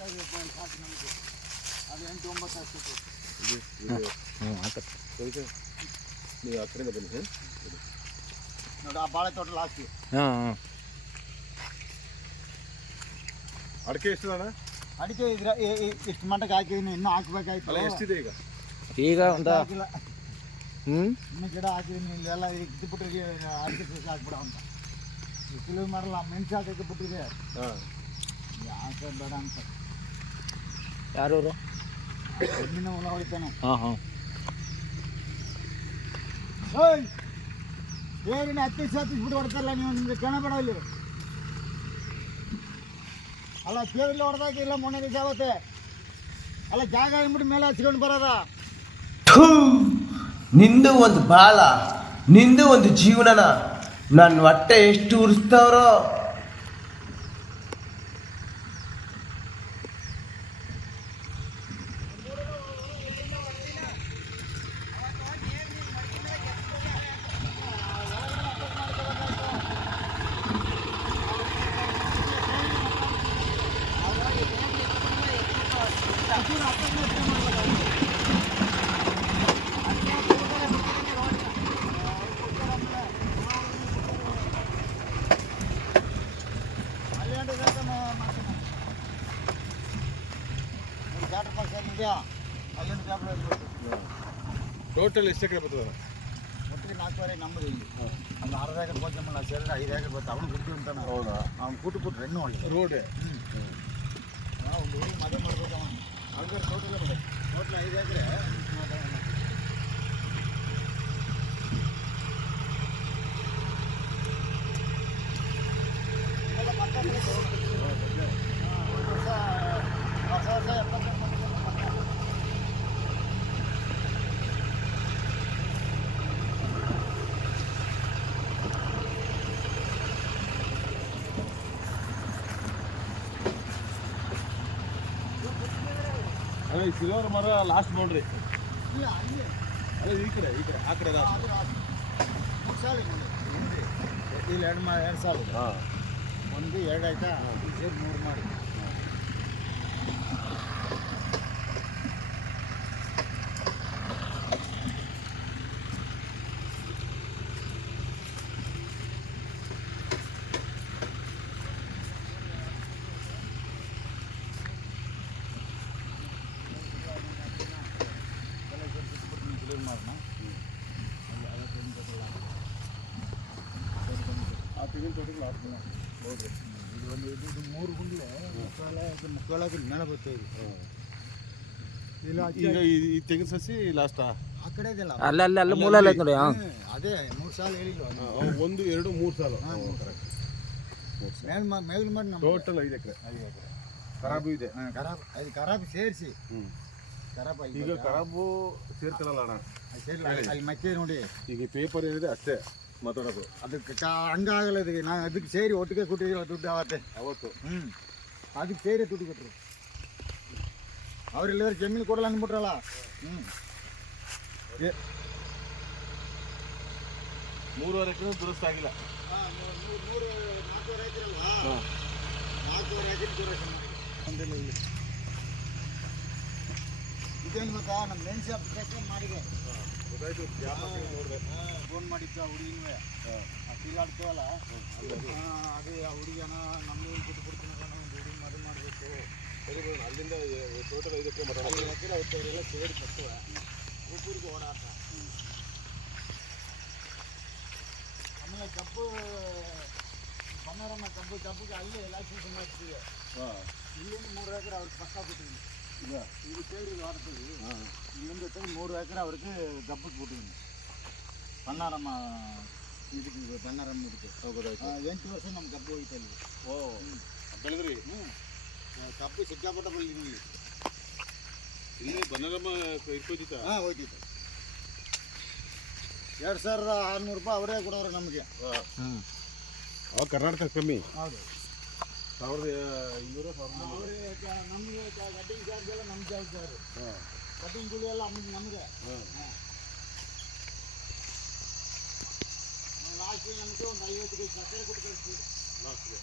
ಅದು 8-9 ಆಗ್ತಿತ್ತು. ನೀವು ಆ ಕಡೆಯಿಂದ ಬನ್ನಿ ನೋಡಿ ಆ ಬಾಳೆ ತೋಟ ಲಾಸ್ಟು. ಅಡಿಕೆ ಎಷ್ಟಿದೆ? ಅಡಿಕೆ ಇದ್ರೆ ಇಷ್ಟು ಮಟ್ಟಕ್ಕೆ ಹಾಕಿದ್ದೀನಿ, ಇನ್ನೂ ಹಾಕ್ಬೇಕಾಯ್ತು. ಎಷ್ಟಿದೆ ಈಗ ಒಂದು ಇನ್ನು ಗಿಡ ಹಾಕಿದ್ದೀನಿ. ಇಲ್ಲೆಲ್ಲ ಈಗ ಬಿಟ್ಟರೆ ಅಡಿಕೆ ಸಸಿ ಹಾಕ್ಬಿಡ ಅಂತ ಸುಲಿವು ಮಾಡಲ್ಲ. ಮೆಣಸು ಹಾಕಕ್ಕೆ ಬಿಟ್ಟಿದೆ, ಯಾಕೆ ಬೇಡ ಅಂತ. ಯಾರು ಎಣ್ಣಿನ ಹೊಲ ಹೊಡಿತಾನೆ. ಏನಿನ ಹತ್ತಿಸ್ಬಿಟ್ಟು ಹೊಡ್ತಾರಲ್ಲ ನೀವು, ನಿಮಗೆ ಕಾಣಬೇಡ ಇಲ್ಲಿ. ಅಲ್ಲ ಕೇಳಿಲ್ಲ ಹೊಡೆದಾಗ ಇಲ್ಲ ಮೊನ್ನೆ ದಿವಸ ಆಗುತ್ತೆ. ಅಲ್ಲ ಜಾಗ ಅಂದ್ಬಿಟ್ಟು ಮೇಲೆ ಹಚ್ಕೊಂಡು ಬರೋದ. ನಿಂದು ಒಂದು ಬಾಳ, ನಿಂದು ಒಂದು ಜೀವನನ ನನ್ನ ಹೊಟ್ಟೆ ಎಷ್ಟು ಉರಿಸ್ತಾವ್ರೋ. ಟೋಟಲ್ ಎಷ್ಟು ಎಕರೆ ಬರ್ತದೆ? ಒಟ್ಟಿಗೆ 4 ನಮ್ಮದು ಇಲ್ಲಿ. ಒಂದು 6 ಎಕರೆ ಗೋಚಮ್ಮಲ್ಲ ಸೇರಿದ್ರೆ 5 ಎಕರೆ ಬರ್ತದೆ. ಅವನು ಬಿಡ್ತೀವಿ ಅಂತಾನೆ. ಹೌದಾ? ಅವ್ನು ಕೂಟು ಹೆಣ್ಣು ಒಳ್ಳೆ ರೋಡ್ ಒಂದು ಊರಿಗೆ ಮದುವೆ ಮಾಡ್ಬೇಕು. ಅವನು ಅವ್ರಿಗೆ ಟೋಟಲ್ 5 ಎಕರೆ. ಅಲ್ಲ ಈ ಸಿಲ್ವರ್ ಮರ ಲಾಸ್ಟ್ ಬೌಂಡ್ರಿ. ಇಲ್ಲ ಅಲ್ಲಿ ಅಲ್ಲ ಈ ಕಡೆ ಆ ಕಡೆ ಲಾಸ್ಟ್. 3 ಸಾಲ ಇಲ್ಲಿ 2 ಸಾಲ. 1 2 ಆಯ್ತಾ? ಸೇರಿ 3 ಮಾಡಿ. ಇದು 3 ಗುಂಡ್ಲೆ ಮುಕ್ಕಾಲಾಗಿ ಮೇಲೆ ಬರ್ತದೆ. ಈಗ ಈ ತೆಂಗಿನ ಸಸಿ ಲಾಸ್ಟಾ? ಆ ಕಡೆ ಇದೆಯಲ್ಲ ಅಲ್ಲ ಮೂಲ ನೋಡಿ. ಅದೇ 3 ಸಾಲ ಹೇಳಿಲ್ವ? 1 2 3 ಸಾಲ. ಮೇಲ್ ಮಾಡಿ ನಮ್ಮ ಟೋಟಲ್ 5 ಎಕರೆ. ಖರಾಬು ಇದೆ. ಅದು ಖರಾಬ್ ಸೇರಿಸಿ ಖರಾಬ್. ಈಗ ಖರಾಬು ಸೇರ್ಕೊಳ್ಳಲ್ಲ ಅಣ್ಣ. ಸೇರಿಲ್ಲ ಅಲ್ಲಿ ಮತ್ತೆ ನೋಡಿ. ಈಗ ಪೇಪರ್ ಏನಿದೆ ಅಷ್ಟೇ ಮಾತಾಡೋದು. ಅದಕ್ಕೆ ಹಂಗಾಗಲ್ಲ. ಇದಕ್ಕೆ ನಾನು ಅದಕ್ಕೆ ಸೇರಿ ಒಟ್ಟಿಗೆ ಕೊಟ್ಟಿದ್ದೀರ ದುಡ್ಡು ಅವತ್ತೆ ಅವತ್ತು. ಅದಕ್ಕೆ ಸೇರಿ ದುಡ್ಡು ಕೊಟ್ಟರು. ಅವ್ರಿಲ್ಲದ್ರೆ ಜಮೀನು ಕೊಡಲ್ಲ ಅಂದ್ಬಿಟ್ರಲ್ಲ. 3.5 ಎಕರೆ ದುರಸ್ತಿ ಆಗಿಲ್ಲ. 4 ಎಕರೆ ಅಲ್ವಾ? 4 ಎಕರೆ ದುರಸ್ತಿ ಮಾಡಿದೆ. ಇದೇನು ಗೊತ್ತಾ, ನಮ್ಮ ಮೆಣಸು ಅಪ್ಲಿಕೇಶನ್ ಮಾಡಿದೆ. ಗೊತ್ತಾಯ್ತು. ಫೋನ್ ಮಾಡಿತ್ತು ಆ ಹುಡುಗಿನೂ. ಕೀಲಾಡ್ತೀವಲ್ಲ ಅದೇ ಆ ಹುಡುಗಿನ ನಮ್ಮದು ಬಿಟ್ಬಿಡ್ತೀನಿ ಒಂದು ಹುಡುಗಿ ಮದುವೆ ಮಾಡಬೇಕು. ಅಲ್ಲಿಂದ ಟೋಟಲ್ 5 ಎಕರೆ ಮಾತಾಡೋದು. 5 ಎಕರೆ ಅವರೆಲ್ಲ ಸೇರಿ ಕಟ್ಟುವ ಊರಿಗೆ ಓಡಾಟ. ಆಮೇಲೆ ಕಬ್ಬು ಬನ್ನರಮ್ಮ ಕಬ್ಬುಗೆ ಅಲ್ಲಿ ಲೈಸೆನ್ಸ್ ಮಾಡ್ತೀವಿ. ಇಲ್ಲಿಂದ 3 ಎಕರೆ ಅವ್ರಿಗೆ ಪಕ್ಕ ಬಿಟ್ಟಿದ್ದೀನಿ. ಇದು ಸೇರಿ ಮಾಡ್ತೀವಿ. ಇಲ್ಲಿಂದ 3 ಎಕರೆ ಅವ್ರಿಗೆ ಗಬ್ಬಕ್ಕೆ ಬಿಟ್ಟಿದ್ದೀನಿ. ಬನ್ನಾರಮ್ಮ ಇದಕ್ಕೆ ಬನ್ನಾರಮ್ಮ ಇದಕ್ಕೆ 8 ವರ್ಷ ನಮ್ಮ ಕಬ್ಬು ಹೋಯ್ತು ಅಲ್ಲಿ. ಬೆಳೆದ್ರಿ? ಕಬ್ಬು ಸಿಕ್ಕಾಪಟ್ಟ ಬೆಳೆದಿದ್ದೀನಿ ಇಲ್ಲಿ. ಬನ್ನರಮ್ಮ ಇಟ್ಕೋತಿತ್ತ? ಹೋಯ್ತಿತ್ತು. 2600 ರೂಪಾಯಿ ಅವರೇ ಕೊಡೋರು ನಮಗೆ. ಅವಾಗ ಕರ್ನಾಟಕ ಕಮ್ಮಿ. ಹೌದು. 1200 ನಮಗೆ ಕಟಿಂಗ್ ಚಾರ್ಜ್ ಎಲ್ಲ ನಮ್ಮ ಜವಾಬ್ದಾರಿ. ಕಟಿಂಗ್ ಕೂಲಿ ಎಲ್ಲ ನಮಗೆ. ಲಾಸ್ಟಿಗೆ ನಮಗೆ ಒಂದು 50 ಸಕ್ಕರೆ ಕೊಟ್ಟು ಕಳಿಸ್ತೀವಿ ಲಾಸ್ಟ್ಗೆ.